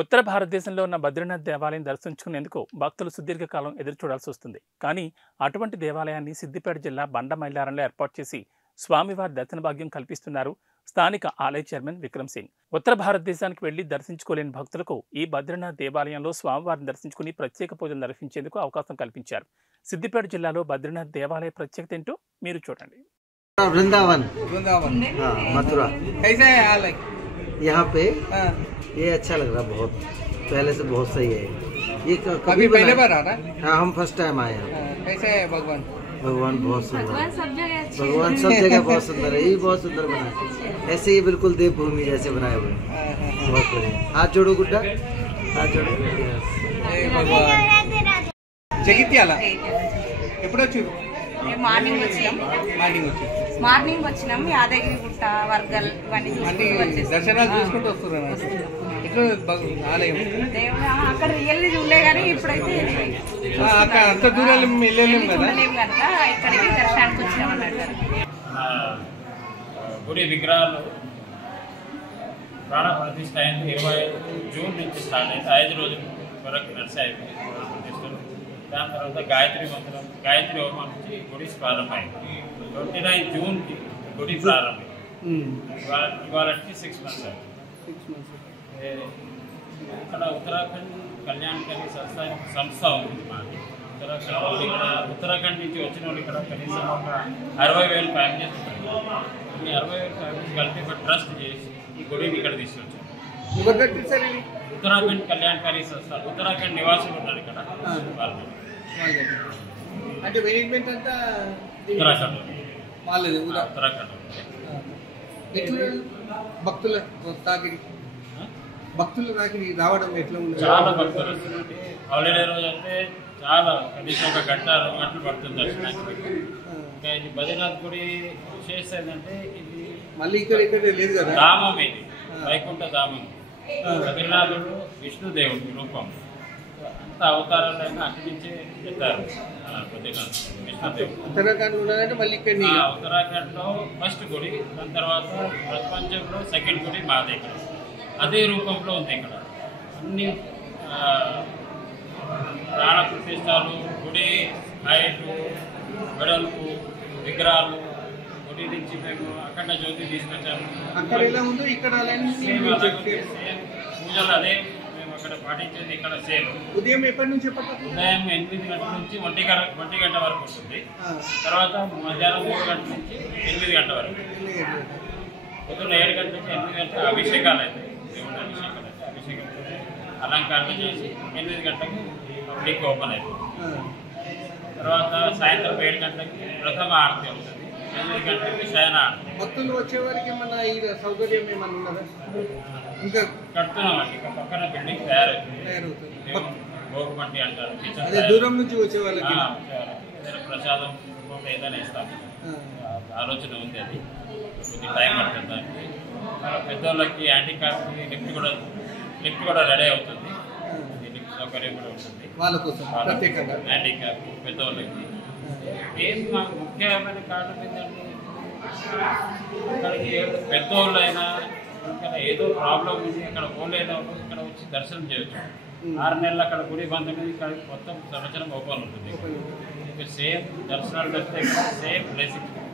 ఉత్తర భారతదేశంలో ఉన్న బద్రీనాథ్ దేవాలయం దర్శించుకునేందుకు భక్తులు సుదీర్ఘకాలం ఎదురు చూడాల్సి వస్తుంది. కానీ అటువంటి దేవాలయాన్ని సిద్దిపేట జిల్లా బండమైలారంలో ఏర్పాటు చేసి స్వామివారి దర్శన భాగ్యం కల్పిస్తున్నారు స్థానిక ఆలయ చైర్మన్ విక్రమ్ సింగ్. ఉత్తర భారతదేశానికి వెళ్లి దర్శించుకోలేని భక్తులకు ఈ బద్రీనాథ్ దేవాలయంలో స్వామివారిని దర్శించుకుని ప్రత్యేక పూజలు నిర్వహించేందుకు అవకాశం కల్పించారు. సిద్దిపేట జిల్లాలో బద్రీనాథ్ దేవాలయ ప్రత్యేకత ఏంటో మీరు చూడండి. वृंदावन हाँ मथुरा कैसा है हाल है? यहाँ पे हाँ। ये अच्छा लग रहा है बहुत, पहले से बहुत सही है ये। अभी पहले बार आ रहा है? हाँ हम फर्स्ट टाइम आए हैं। हाँ, कैसा है भगवान? भगवान बहुत सुंदर है, भगवान सब जगह बहुत सुंदर है, ये भी बहुत सुंदर बना है, ऐसे ही बिल्कुल देवभूमि जैसे बनाए हुए हैं। बहुत बढ़िया। हाथ जोड़ो गुड्डा, हाथ जोड़ो। जय भगवान। జగిత్యాల ఎప్పుడు వచ్చి మార్నింగ్ వచ్చినాం యాదగిరి గుట్ట వర్గల్ ఇవన్నీ దర్శనాలు చూసుకుంటూ వస్తున్నారు. ఎట్లా ఆలయం అక్కడ రియల్లీ చూడలే కానీ ఇప్పుడైతే అక్కడ అంత దూరాలు వెళ్ళలేము కదా, కనుక ఇక్కడికి దర్శనానికి వచ్చినాం అన్నట్టు. గుడి విగ్రహాలు ప్రాణ ప్రతిష్ట అయింది 25 జూన్ నుంచి స్టార్ట్ అయింది. 5 రోజులు వరకు నడిచాయి ప్రతిష్టలు. దాని తర్వాత గాయత్రి హోమం నుంచి గుడి ప్రారంభమైంది. 29 జూన్కి గుడి ప్రారంభమైంది. ఇవాళకి 6 మంత్స్ ఇక్కడ ఉత్తరాఖండ్ కళ్యాణకారి సంస్థ ఉంది మాది. ఉత్తరాఖండ్ నుంచి వచ్చిన వాళ్ళు ఇక్కడ కనీసం ఒక 60,000 ఫ్యామిలీస్ ఉంటాయి. ఈ 60,000 ఫ్యామిలీస్ కలిపి ఒక ట్రస్ట్ చేసి ఈ గుడిని ఇక్కడ తీసుకొచ్చారు. ఉత్తరాఖండ్ కళ్యాణకారి సంస్థ, ఉత్తరాఖండ్ నివాసులు ఉన్నారు ఇక్కడ. వాళ్ళు అంటే మేనేజ్మెంట్ అంతా ఉత్తరాఖండ్ వాళ్ళది. ఉత్తరాఖండ్ భక్తులు రాకి రావడం ఎట్లా ఉంది? చాలా భక్తులు వస్తున్నారు. హాలిడే రోజు అయితే చాలా కనీసం 1 గంట 2 గంటలు పడుతుంది దర్శనానికి. ఇంకా ఇది బద్రీనాథ్ గుడి విశేషం ఏంటంటే ఇది మళ్ళీ ఇక్కడ లేదు కదా, ధామం, ఇది వైకుంఠ ధామం. బద్రీనాథుడు విష్ణుదేవుడి రూపం. అంత అవతారాలైనా అక్కడి నుంచే పెట్టారు బద్రీనాథ్ విష్ణుదేవుడు. ఉత్తరాఖండ్ ఉన్నదంటే మళ్ళీ ఇక్కడ ఉత్తరాఖండ్లో ఫస్ట్ గుడి, దాని తర్వాత ప్రపంచంలో సెకండ్ గుడి మాది ఇక్కడ. అదే రూపంలో ఉంది ఇక్కడ. అన్ని ప్రాణ ప్రతిష్టాలు, గుడి హైటు, వెడల్పు, విగ్రహాలు. గుడి నుంచి మేము అఖండ జ్యోతి తీసుకొచ్చాము. అక్కడ ఎలా ఉందో ఇక్కడ సేమ్ పూజలు అదే మేము అక్కడ పాటించేది ఇక్కడ సేమ్. ఉదయం ఎప్పటి నుంచి ఉదయం 8 గంటల నుంచి 1 గంట వరకు ఉంటుంది. తర్వాత మధ్యాహ్నం 3 గంటల నుంచి 8 గంటల వరకు. పొద్దున్న 7 గంటల నుంచి 8 గంటల అభిషేకాలు అయితే దేవుడు అభిషేకం అలంకరణ చేసి 8 గంటలకు పబ్లిక్ ఓపెన్ అవుతుంది. తర్వాత సాయంత్రం 7 గంటలకి ప్రథమ ఆరతి అవుతుంది. 8 గంటలకి శయన ఆరతి. భక్తులు వచ్చేవారికి ఏమన్నా ఈ సౌకర్యం ఏమన్నా ఉన్నదా? ఇంకా కడుతున్నామండి. ఇంకా పక్కన బిల్డింగ్ తయారవుతుంది. గోగుమంటి అంటారు. అదే దూరం నుంచి వచ్చే వాళ్ళకి ప్రసాదం ఏదైనా ఇస్తాము. ఆలోచన ఉంది, అది కొద్దిగా టైం పడుతుంది దానికి. పెద్దోళ్ళకి హ్యాండిక్యాప్కి లిఫ్ట్ కూడా రెడీ అవుతుంది. లిఫ్ట్ సౌకర్యం కూడా ఉంటుంది వాళ్ళ కోసం ప్రత్యేకంగా. హ్యాండిక్యాప్ పెద్దోళ్ళకి ఏం మాకు ముఖ్యమైన కారణం ఏంటంటే ఇక్కడికి పెద్దోళ్ళు అయినా ఇక్కడ ఏదో ప్రాబ్లం ఉంది, అక్కడ పోలేదా ఇక్కడ వచ్చి దర్శనం చేయొచ్చు. 6 నెలలు అక్కడ గుడి బంద్ అనేది ఇక్కడ మొత్తం సంవత్సరం ఓపెన్ ఉంటుంది. సేమ్ దర్శనాలు వస్తే సేమ్ బ్లెస్సింగ్